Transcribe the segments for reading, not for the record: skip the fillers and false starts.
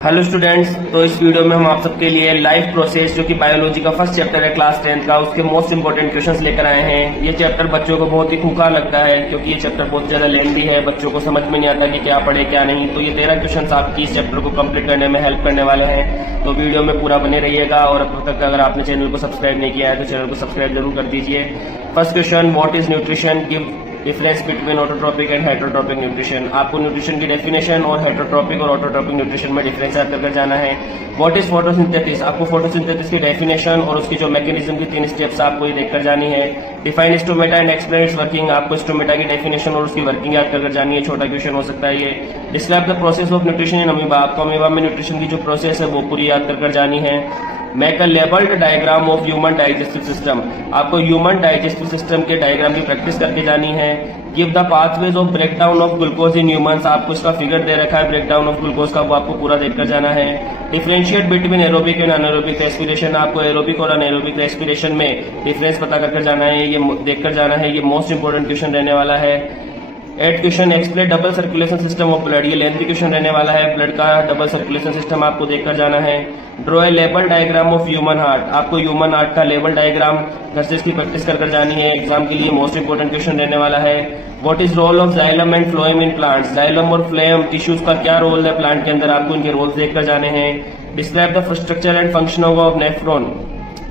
Hello students, तो इस video में हम आप सबके लिए लाइफ प्रोसेस जो कि बायोलॉजी का फर्स्ट चैप्टर है क्लास 10 का, उसके मोस्ट इंपोर्टेंट क्वेश्चंस लेकर आए हैं। ये चैप्टर बच्चों को बहुत ही खूंखार लगता है क्योंकि ये चैप्टर बहुत ज्यादा लेंथी है, बच्चों को समझ में नहीं आता कि क्या पढ़े क्या नहीं। तो ये 13 क्वेश्चन आपकी इस चैप्टर को कंप्लीट करने में हेल्प करने वाले हैं, तो वीडियो में पूरा बने रहिएगा। और अब तक अगर आपने चैनल को सब्सक्राइब नहीं किया है तो चैनल को सब्सक्राइब जरूर कर दीजिए। First question, what is nutrition, give difference between autotrophic and heterotrophic nutrition. आपको न्यूट्रिशन की डेफिनेशन और हेटरोट्रोपिक और ऑटोट्रोपिक न्यूट्रिशन में डिफरेंस याद कर जाना है। व्हाट इज फोटोसिंथेसिस, आपको फोटोसिंथेसिस की डेफिनेशन और उसकी जो मैकेनिज्म की 3 स्टेप्स आपको ये देखकर जानी है। Define stomata and explain it's working, आपको स्टोमेटा की डेफिनेशन और उसकी वर्किंग याद कर जानी है, छोटा क्वेश्चन हो सकता है ये। Describe the process of nutrition in amoeba, आपको अमीबा में न्यूट्रिशन की जो प्रोसेस है वो पूरी याद कर जानी है। Make a labelled diagram of human digestive system, आपको ह्यूमन डाइजेस्टिव सिस्टम के डायग्राम की प्रैक्टिस करके जानी है। Give the pathways of breakdown of glucose in humans, आपको इसका फिगर दे रखा है ब्रेकडाउन ऑफ ग्लूकोज का, वो आपको पूरा देखकर जाना है। Differentiate between aerobic and anaerobic respiration, आपको एरोबिक और अनएरोबिक रेस्पिरेशन में डिफरेंस पता करके जाना है, ये देखकर जाना है। ये मोस्ट इंपोर्टेंट क्वेश्चन रहने वाला है। 8 question, explain double circulation system of blood, ये लेंथी क्वेश्चन रहने वाला है। ब्लड का डबल सर्कुलेशन सिस्टम आपको देखकर जाना है। Draw a label diagram of human heart, आपको ह्यूमन हार्ट का लेबल डायग्राम घर से इसकी प्रैक्टिस कर जानी है, एग्जाम के लिए मोस्ट इंपोर्टेंट क्वेश्चन रहने वाला है। What is role of xylem and phloem in plants, xylem और फ्लोएम टिश्यूज का क्या रोल है प्लांट के अंदर, आपको इनके रोल्स देखकर जाने हैं। Describe the structure and function of nephron,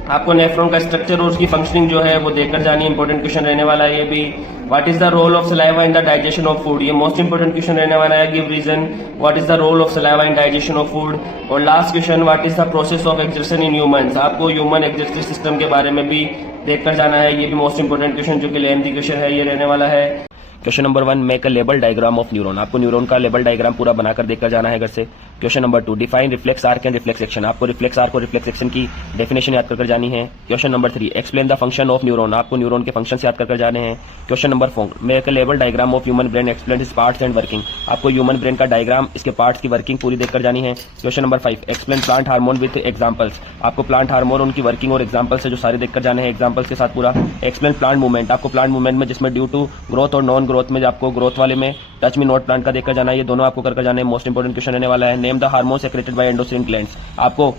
आपको नेफ्रॉन का स्ट्रक्चर और उसकी फंक्शनिंग जो है वो देखकर जानी है, इंपॉर्टेंट क्वेश्चन रहने वाला है ये भी। What is the role of saliva in the digestion of food, ये मोस्ट इंपोर्टेंट क्वेश्चन रहने वाला है। Give reason what is the role of saliva in digestion of food. और last question, what is the process of excretion in humans, आपको human excretory system के बारे में भी देखकर जाना है, ये भी मोस्ट इंपोर्टेंट क्वेश्चन जो कि लेंथी क्वेश्चन है ये रहने वाला है। Question number 1, make a label diagram of neuron, आपको न्यूरॉन का लेबल डायग्राम पूरा बनाकर देखकर जाना है घर से। Question number 2, define reflex arc and reflex action, आपको रिफ्लेक्स आर्क और रिफ्लेक्स एक्शन की डेफिनेशन याद कर जानी है। Question number 3, explain the function of neuron, आपको न्यूरॉन के फंक्शन याद कर जाने हैं। Question number 4, make a label diagram of human brain, explain his parts and working, आपको ह्यूमन ब्रेन का डायग्राम, इसके पार्ट्स की वर्किंग पूरी देखकर जानी है। Question number 5, explain plant hormone with examples, आपको प्लांट हार्मोन उनकी वर्किंग और एग्जांपल्स से जो सारे देखकर जाने हैं एग्जांपल्स के साथ पूरा। एक्सप्लेन प्लांट मूवमेंट, आपको प्लांट मूवमेंट में जिसमें ड्यू टू ग्रोथ और नॉन ग्रोथ में आपको ग्रोथ वाले में टच मी नोट प्लांट का देखकर जाना है, ये दोनों आपको कर जाना है, मोस्ट इंपोर्टेंट क्वेश्चन रहने वाला है। Name the hormone secreted bye endocrine glands, आपको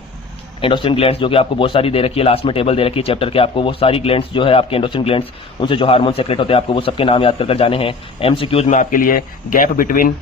एंडोक्राइन ग्लैंड्स जो कि आपको बहुत सारी दे रखी है, लास्ट में टेबल दे रखी है चैप्टर के, आपको वो सारी ग्लैंड्स जो है आपके एंडोक्राइन ग्लैंड्स उनसे जो हार्मोन सेक्रेट होते हैं आपको वो सबके नाम याद कर जाने हैं। एमसीक्यूज में आपके लिए गैप बिटवीन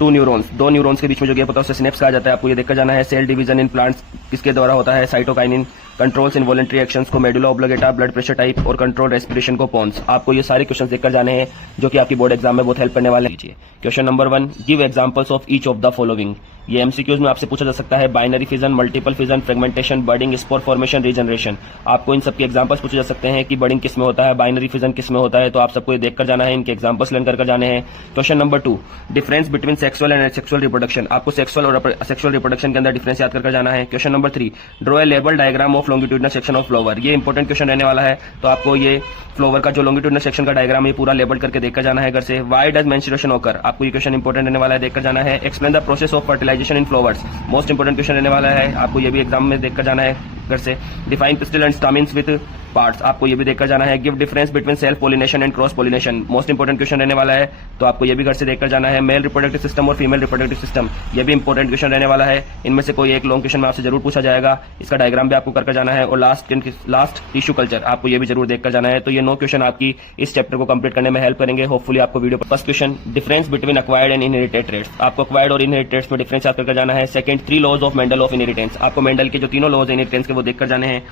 2 न्यूरॉन्स, 2 न्यूरॉन्स के बीच में जो गैप होता है उसे सिनेप्स कहा जाता है, आपको ये देखकर जाना है। सेल डिवीजन इन प्लांट्स किसके द्वारा होता है, साइटोकाइनिन, कंट्रोल्स इनवॉलंटरी एक्शंस को मेडुला ऑब्लिगेटा, ब्लड प्रेशर टाइप और कंट्रोल रेस्पिरेशन को पॉन्स, आपको ये सारे क्वेश्चन देखकर जाने हैं जो कि आपकी बोर्ड एग्जाम में बहुत हेल्प करने वाले हैं। Question number 1, give examples of each of the following, ये एमसीक्यूज में आपसे पूछा जा सकता है। Binary fission, multiple fission, fragmentation, budding, spore formation, regeneration, आपको इन सबके एग्जांपल्स पूछे जा सकते हैं कि बर्डिंग किस में होता है, बाइनरी फिजन किस में होता है, तो आप सबको ये देखकर जाना है, इनके एग्जांपल्स लर्न कर जाने हैं। Question number 2, difference between sexual and asexual reproduction, आपको सेक्सुअल और सेक्सुअल रिप्रोडक्शन के अंदर डिफरेंस याद कर जाना है। Question number 3, draw a label diagram of longitudinal section of flower, ये इंपॉर्टेंट क्वेश्चन रहने वाला है, तो आपको ये फ्लावर का जो लॉन्गिट्यूडिनल सेक्शन का डायग्राम है पूरा लेबल करके देखकर जाना है घर से। व्हाई डज मेंस्ट्रुएशन ऑकर, आपको ये क्वेश्चन इंपॉर्टेंट रहने वाला है, देखकर जाना है। Explain the process of fertilisation in flowers, most important question रहने वाला है, आपको ये भी एग्जाम में देखकर जाना है घर से। Define pistil and stamens with parts, आपको ये भी देखकर जाना है। Give difference between self pollination and cross pollination, most important question रहने वाला है, तो आपको ये भी घर से देखकर जाना है। मेल रिप्रोडक्टिव सिस्टम और फीमेल रिप्रोडक्टिव सिस्टम, ये भी इंपॉर्टेंट क्वेश्चन रहने वाला है, इनमें से कोई एक लॉन्ग क्वेश्चन में आपसे जरूर पूछा जाएगा, इसका डायग्राम भी आपको कर जाना है। और लास्ट टिश्यू कल्चर, आपको ये भी जरूर देखकर जाना है। तो ये 9 क्वेश्चन आपकी इस चैप्टर को कंप्लीट करने में हेल्प करेंगे, होपफुली आपको video. First question, difference between acquired and inherited traits, आपको अक्वायर्ड और इनहेरिटेड ट्रेट्स में डिफरेंस याद कर जाना है। Second, 3 laws of Mendel of inheritance, आपको मेंडल के जो 3 लॉज इनहेरिटेंस के वो देखकर जाने हैं।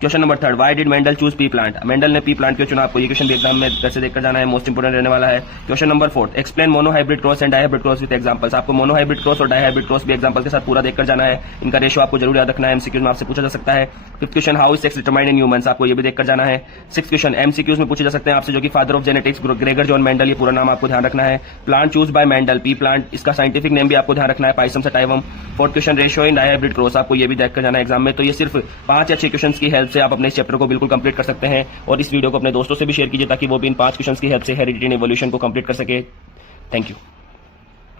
Question number 3, why did Mendel choose P plant, Mendel ने पी प्लांट क्यों चुना, आपको ये क्वेश्चन भी एग्जाम में कैसे देखकर जाना है, मोस्ट इंपोर्टेंट रहने वाला है। Question number 4, explain monohybrid cross and dihybrid cross with examples, आपको मोनोहाइब्रिड क्रॉस और डाइहाइब्रिड क्रॉस भी एग्जांपल के साथ पूरा देखकर जाना है, इनका रेशियो आपको जरूर याद रखना है, एमसीक्यूज में आपसे पूछा जा सकता है। Fifth question, how is sex determined in humans, आपको ये भी देखकर जाना है। सिक्स्थ क्वेश्चन, एमसीक्यूज में पूछे जा सकते हैं आपसे, जो कि father of genetics Gregor John Mendel, ये पूरा नाम आपको ध्यान रखना है। Plant choose bye Mendel, P plant, इसका साइंटिफिक नेम भी आपको ध्यान रखना है, Pisum sativum. Fourth question, ratio in dihybrid cross, आपको ये भी देखकर जाना है एग्जाम में। तो ये सिर्फ 5 या 6 क्वेश्चन की हेल्प से आप अपने इस चैप्टर को बिल्कुल कंप्लीट कर सकते हैं, और इस वीडियो को अपने दोस्तों से भी शेयर कीजिए ताकि वो भी इन 5 क्वेश्चन की हेल्प से हेरिडिटी एंड इवोल्यूशन को कंप्लीट कर सके। Thank you.